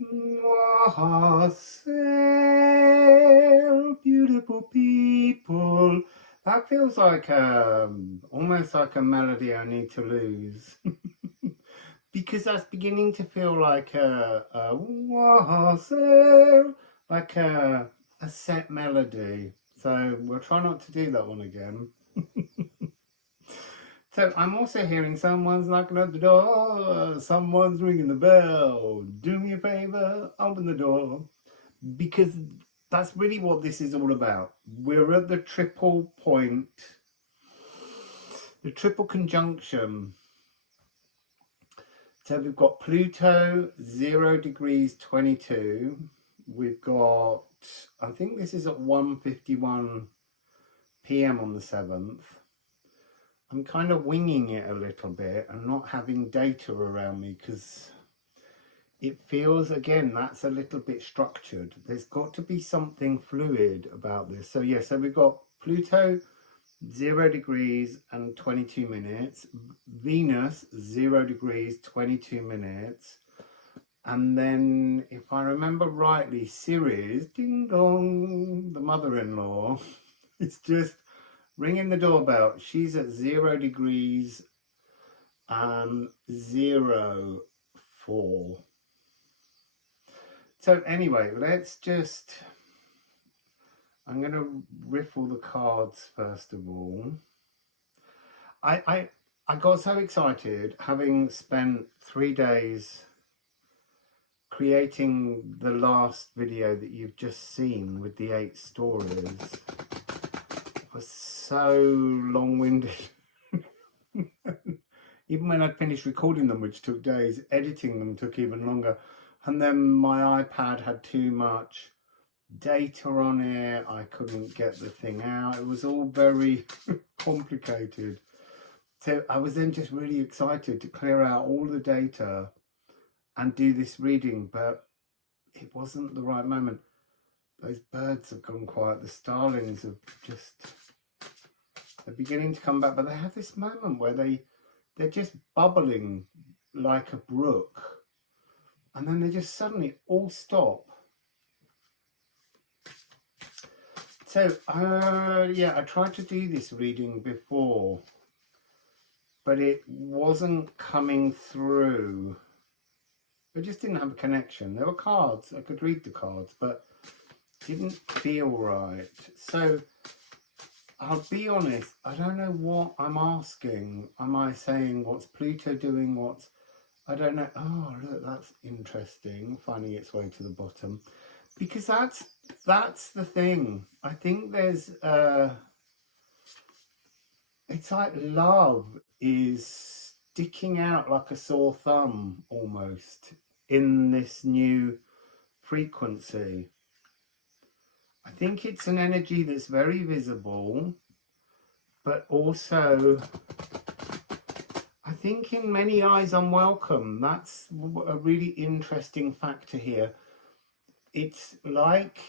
Wassail, beautiful people. That feels like almost like a melody I need to lose. Because that's beginning to feel like a wassail, like a set melody. So we'll try not to do that one again. So I'm also hearing someone's knocking at the door, someone's ringing the bell. Do me a favor, open the door. Because that's really what this is all about. We're at the triple point, the triple conjunction. So we've got Pluto, 0 degrees 22. We've got, I think this is at 1:51 p.m. on the 7th. I'm kind of winging it a little bit and not having data around me because it feels, again, that's a little bit structured. There's got to be something fluid about this. So yeah, so we've got Pluto, 0 degrees and 22 minutes. Venus, 0 degrees, 22 minutes. And then, if I remember rightly, Ceres, ding dong, the mother-in-law, is just ringing the doorbell. She's at 0 degrees and 04. So anyway, let's just, I'm going to riffle the cards first of all. I got so excited having spent 3 days creating the last video that you've just seen with the 8 stories. It was so long-winded. Even when I'd finished recording them, which took days, editing them took even longer. And then my iPad had too much data on it. I couldn't get the thing out. It was all very complicated. So I was then just really excited to clear out all the data and do this reading, but it wasn't the right moment. Those birds have gone quiet. The starlings have just, they're beginning to come back, but they have this moment where they're just bubbling like a brook, and then they just suddenly all stop. So yeah, I tried to do this reading before, but it wasn't coming through. I just didn't have a connection. There were cards, I could read the cards, but didn't feel right. So I'll be honest, I don't know what I'm asking. Am I saying what's Pluto doing? What's, I don't know. Oh, look, that's interesting, finding its way to the bottom. Because that's the thing. I think there's it's like love is sticking out like a sore thumb almost in this new frequency. I think it's an energy that's very visible, but also I think in many eyes unwelcome. That's a really interesting factor here. It's like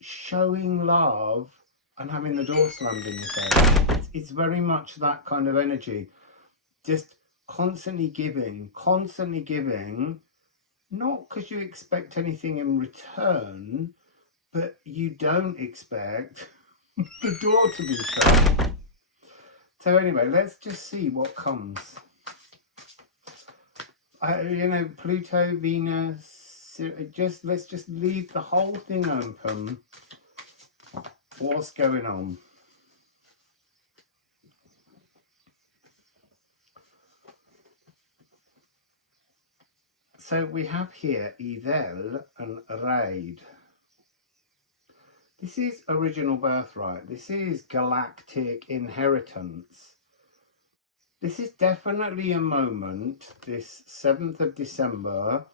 showing love and having the door slammed in your face. It's very much that kind of energy. Just constantly giving, not because you expect anything in return, but you don't expect the door to be shut. So anyway, let's just see what comes. You know, Pluto, Venus, let's just leave the whole thing open. What's going on? So we have here Ædan and Raid. This is original birthright. This is galactic inheritance. This is definitely a moment, this 7th of December,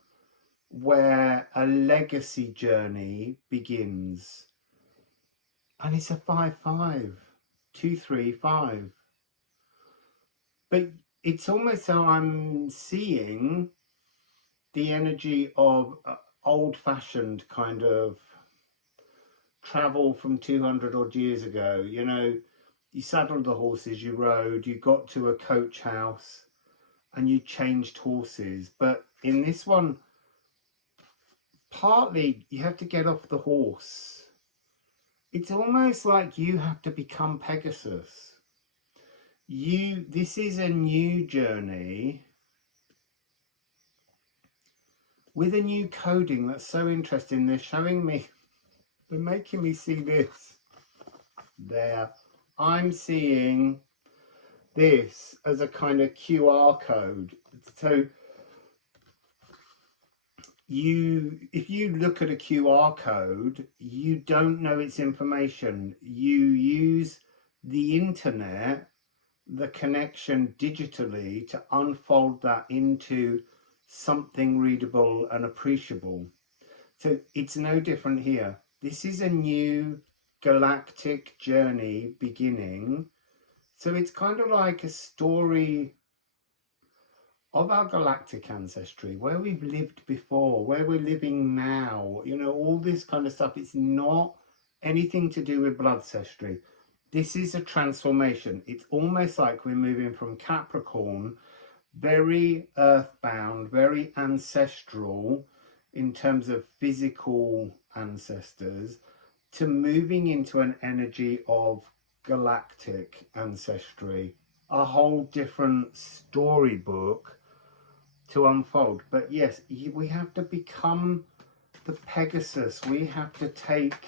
where a legacy journey begins. And it's a 5-5, 2-3-5. But it's almost so I'm seeing the energy of old-fashioned kind of travel from 200 odd years ago. You know, you saddled the horses, you rode, you got to a coach house and you changed horses. But in this one, partly you have to get off the horse. It's almost like you have to become Pegasus. This is a new journey with a new coding that's so interesting. They're showing me, they're making me see this. There, I'm seeing this as a kind of QR code. So if you look at a QR code, you don't know its information. You use the internet, the connection digitally, to unfold that into something readable and appreciable. So it's no different here. This is a new galactic journey beginning. So it's kind of like a story of our galactic ancestry, where we've lived before, where we're living now, you know, all this kind of stuff. It's not anything to do with blood ancestry. This is a transformation. It's almost like we're moving from Capricorn, very earthbound, very ancestral in terms of physical ancestors, to moving into an energy of galactic ancestry, a whole different storybook to unfold. But yes, we have to become the Pegasus. We have to take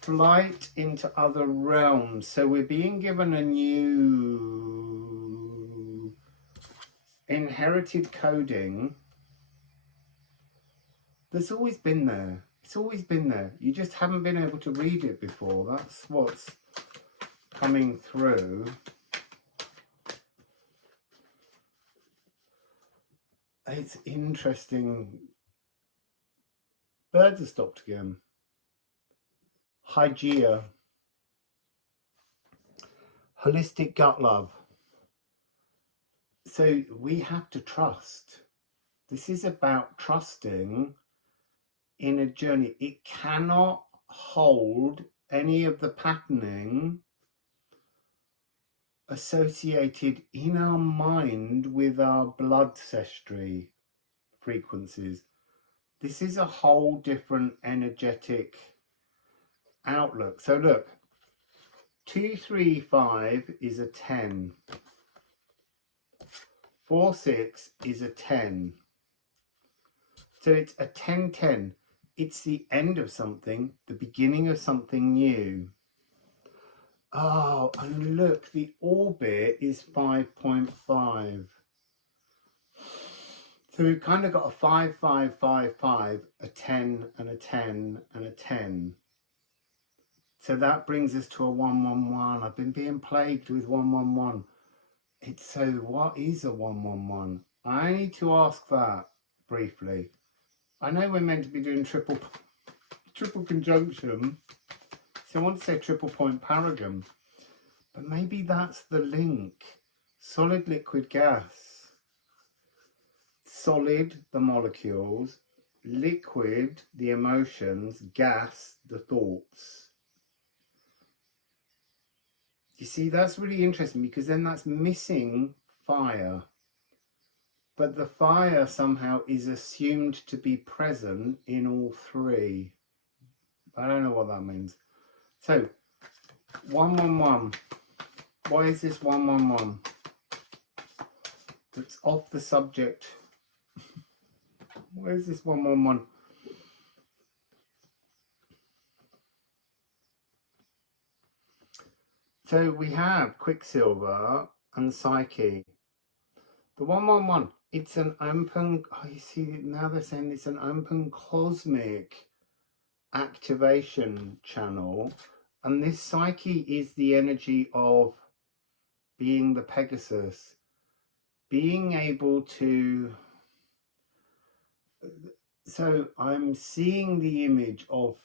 flight into other realms. So we're being given a new inherited coding that's always been there. It's always been there. You just haven't been able to read it before. That's what's coming through. It's interesting. Birds have stopped again. Hygeia. Holistic gut love. So we have to trust. This is about trusting in a journey. It cannot hold any of the patterning associated in our mind with our blood ancestry frequencies. This is a whole different energetic outlook. So look, 235 is a 10. 46 is a 10. So it's a 10-10. It's the end of something, the beginning of something new. Oh, and look, the orbit is 5.5. So we've kind of got a 5, 5, 5, 5, a 10, and a 10, and a 10. So that brings us to a 111. I've been being plagued with 111. So what is a 111? I need to ask that briefly. I know we're meant to be doing triple conjunction, so I want to say triple point paragon, but maybe that's the link. Solid, liquid, gas. Solid, the molecules. Liquid, the emotions. Gas, the thoughts. You see, that's really interesting, because then that's missing fire. But the fire somehow is assumed to be present in all three. I don't know what that means. So, 111. Why is this 111? It's off the subject. Where is this 111? So we have Quicksilver and Psyche. The 111, it's an open, you see, now they're saying it's an open cosmic activation channel. And this Psyche is the energy of being the Pegasus, being able to, so I'm seeing the image of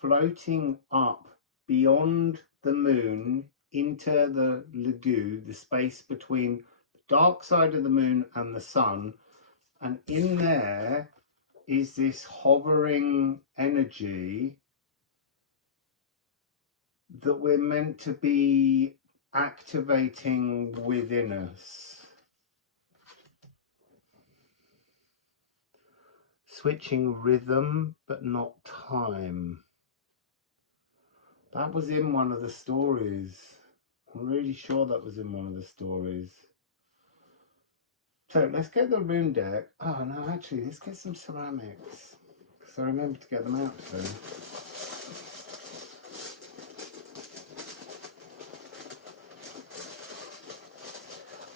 floating up beyond the moon into the lagoon, the space between the dark side of the moon and the sun, and in there is this hovering energy that we're meant to be activating within us. Switching rhythm, but not time. That was in one of the stories. I'm really sure that was in one of the stories. So let's get the rune deck. Oh no, actually, let's get some ceramics. Because I remember to get them out today.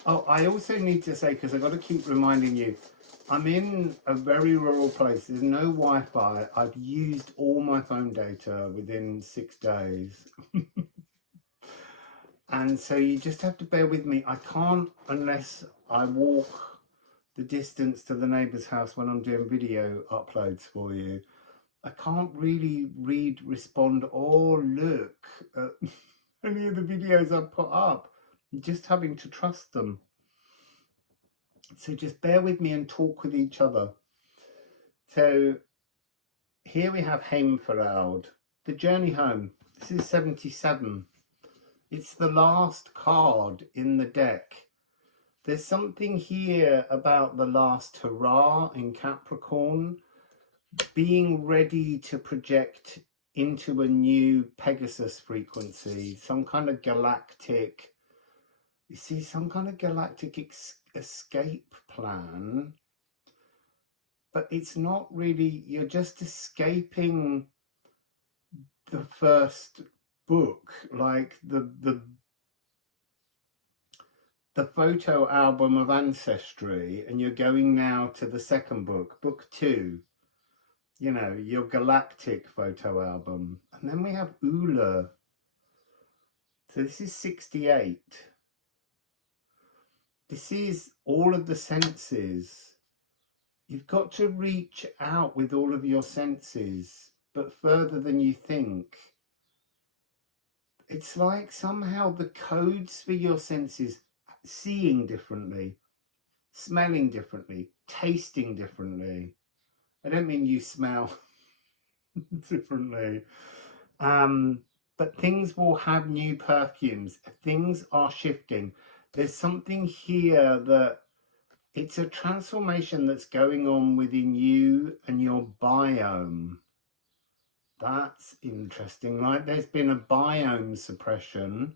Oh, I also need to say, because I've got to keep reminding you, I'm in a very rural place. There's no Wi-Fi. I've used all my phone data within 6 days. And so you just have to bear with me. I can't, unless I walk the distance to the neighbour's house when I'm doing video uploads for you. I can't really read, respond, or look at any of the videos I've put up. I'm just having to trust them. So just bear with me and talk with each other. So here we have Heimferald, the journey home. This is 77. It's the last card in the deck. There's something here about the last hurrah in Capricorn, being ready to project into a new Pegasus frequency, some kind of galactic, you see, some kind of galactic escape plan. But it's not really, you're just escaping the first book, like the photo album of ancestry, and you're going now to the second book, book 2, you know, your galactic photo album. And then we have Ula. So this is 68. This is all of the senses. You've got to reach out with all of your senses, but further than you think. It's like somehow the codes for your senses, seeing differently, smelling differently, tasting differently. I don't mean you smell differently. But things will have new perfumes. Things are shifting. There's something here that it's a transformation that's going on within you and your biome. That's interesting. Like there's been a biome suppression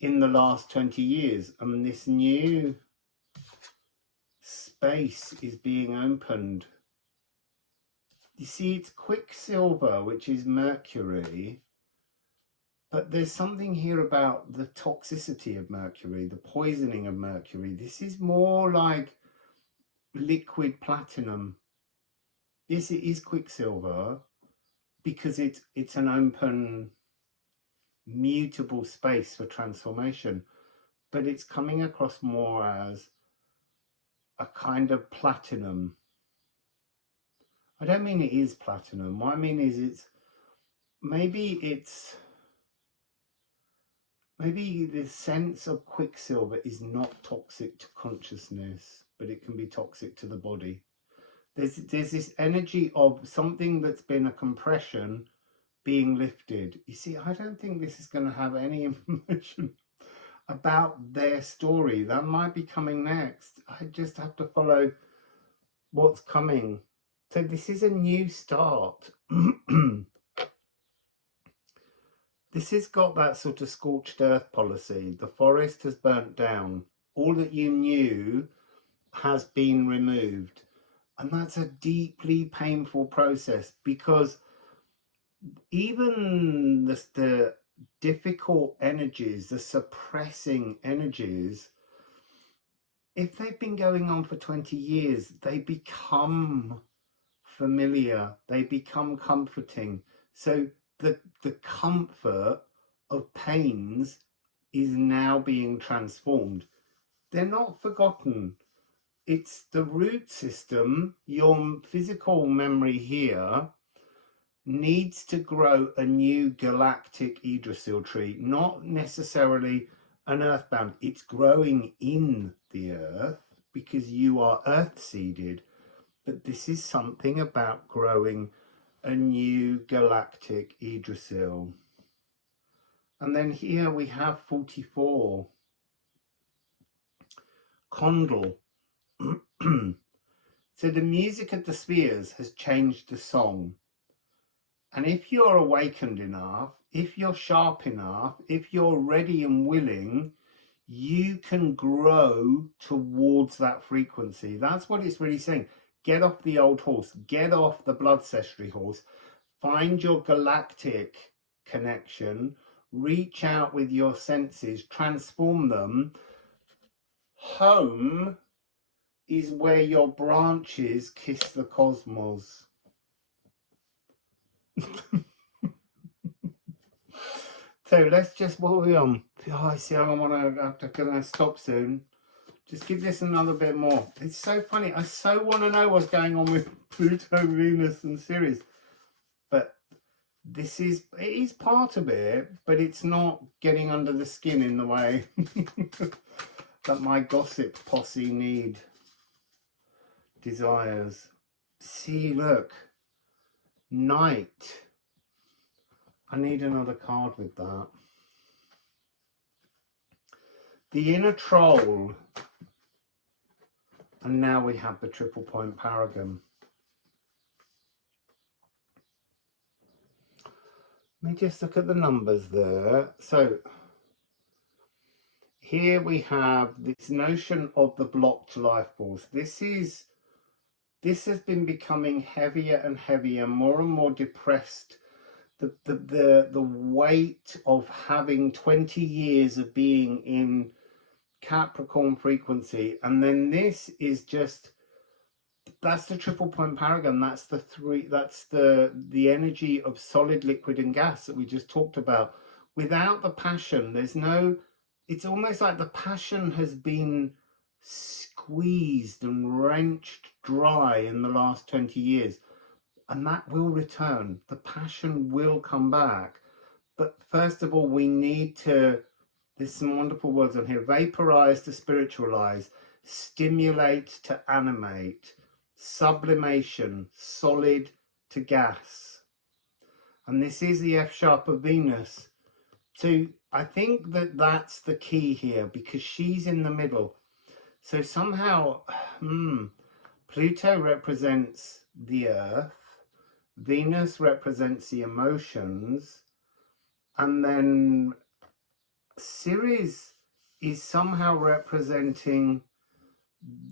in the last 20 years, and this new space is being opened. You see, it's Quicksilver, which is Mercury, but there's something here about the toxicity of Mercury, the poisoning of Mercury. This is more like liquid platinum. Yes, it is Quicksilver because it's an open, mutable space for transformation, but it's coming across more as a kind of platinum. I don't mean it is platinum. What I mean is maybe the sense of Quicksilver is not toxic to consciousness, but it can be toxic to the body. There's this energy of something that's been a compression being lifted. You see, I don't think this is going to have any information about their story. That might be coming next. I just have to follow what's coming. So this is a new start. This has got that sort of scorched earth policy. The forest has burnt down. All that you knew has been removed. And that's a deeply painful process, because even the difficult energies, the suppressing energies, if they've been going on for 20 years, they become familiar, they become comforting. So the comfort of pains is now being transformed. They're not forgotten. It's the root system, your physical memory here, needs to grow a new galactic Yggdrasil tree, not necessarily an earthbound. It's growing in the earth because you are earth seeded, but this is something about growing a new galactic Yggdrasil. And then here we have 44, Condal. So the music of the spheres has changed the song. And if you're awakened enough, if you're sharp enough, if you're ready and willing, you can grow towards that frequency. That's what it's really saying. Get off the old horse, get off the bloodcestry horse, find your galactic connection, reach out with your senses, transform them. Home is where your branches kiss the cosmos. So let's just, what are we on? Oh, I see, I'm gonna stop soon. Just give this another bit more. It's so funny. I so want to know what's going on with Pluto, Venus and Ceres. But it is part of it, but it's not getting under the skin in the way that my gossip posse desires. See, look. Night. I need another card with that. The inner troll. And now we have the triple point paragon. Let me just look at the numbers there. So here we have this notion of the blocked life force. This has been becoming heavier and heavier, more and more depressed. The weight of having 20 years of being in Capricorn frequency, and then this is just, that's the triple point paragon. That's the energy of solid, liquid and gas that we just talked about. Without the passion, there's no, it's almost like the passion has been squeezed and wrenched dry in the last 20 years, and that will return. The passion will come back. But first of all, we need to, there's some wonderful words on here: vaporize to spiritualize, stimulate to animate, sublimation, solid to gas. And this is the F sharp of Venus. So I think that that's the key here, because she's in the middle. So somehow Pluto represents the earth, Venus represents the emotions, and then Ceres is somehow representing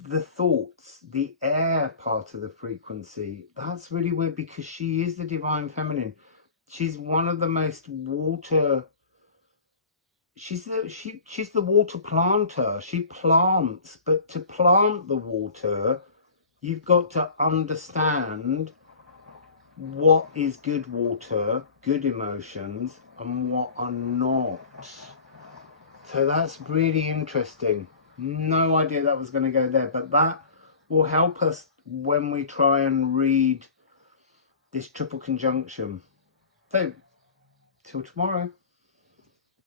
the thoughts, the air part of the frequency. That's really weird, because she is the divine feminine. She's one of the most water, she's the water planter. She plants, but to plant the water, you've got to understand what is good water, good emotions, and what are not. So that's really interesting. No idea that was going to go there, but that will help us when we try and read this triple conjunction. So, till tomorrow.